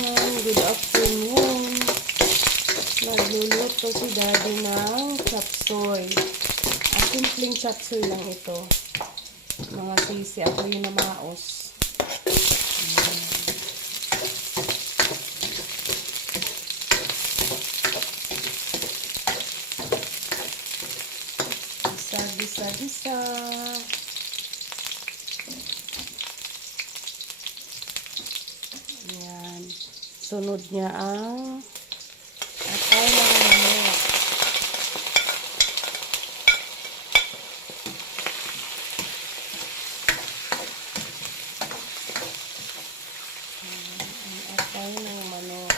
Good afternoon. Nagluluto si Daddy ng chapsoy. Simpleng chapsoy lang ito. Mga sisi. Ako yung namaos. Gisa. Ayan. Sunod niya ang atay ng manok. Ang atay ng manok.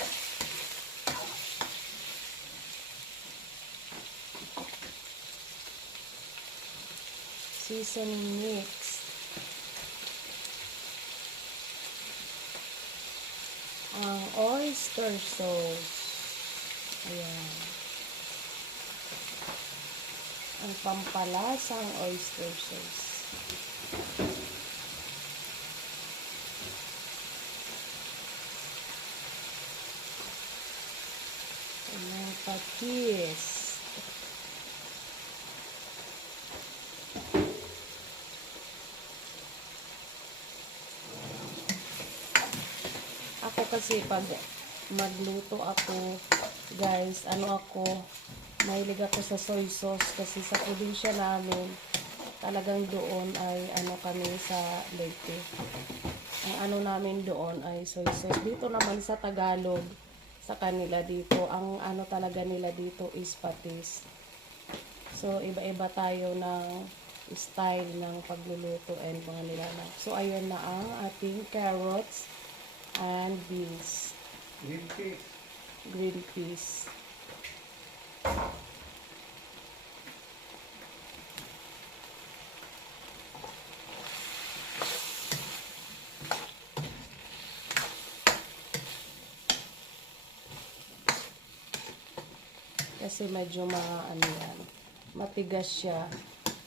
Seasoning mix. Ang oyster sauce. Ayan. Ang pampalasang oyster sauce. Ayan, patis. Ako kasi pag magluto ako, guys, mahilig ako sa soy sauce kasi sa probinsya namin, talagang doon ay kami sa Leyte. Ang namin doon ay soy sauce. Dito naman sa Tagalog, sa kanila dito, ang talaga nila dito is patis. So, iba-iba tayo ng style ng pagluluto and mga nilalang. So, ayun na ang ating carrots and beans. Green peas. Kasi medyo matigas siya.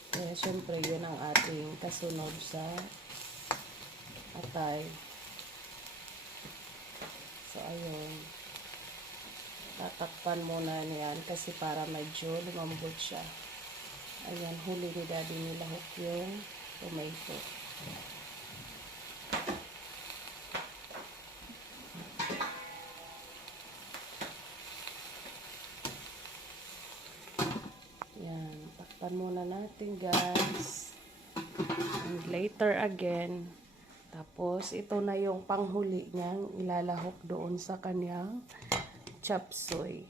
Kaya syempre yun ang ating kasunod sa atay. So ayun. Tatakpan muna niyan kasi para medyo lumambot siya. Ayan, huli ni Daddy nilahok yung tomato. Yan, takpan muna natin, guys. And later again. Tapos, ito na yung panghuli niyang ilalahok doon sa kanyang chapsoy.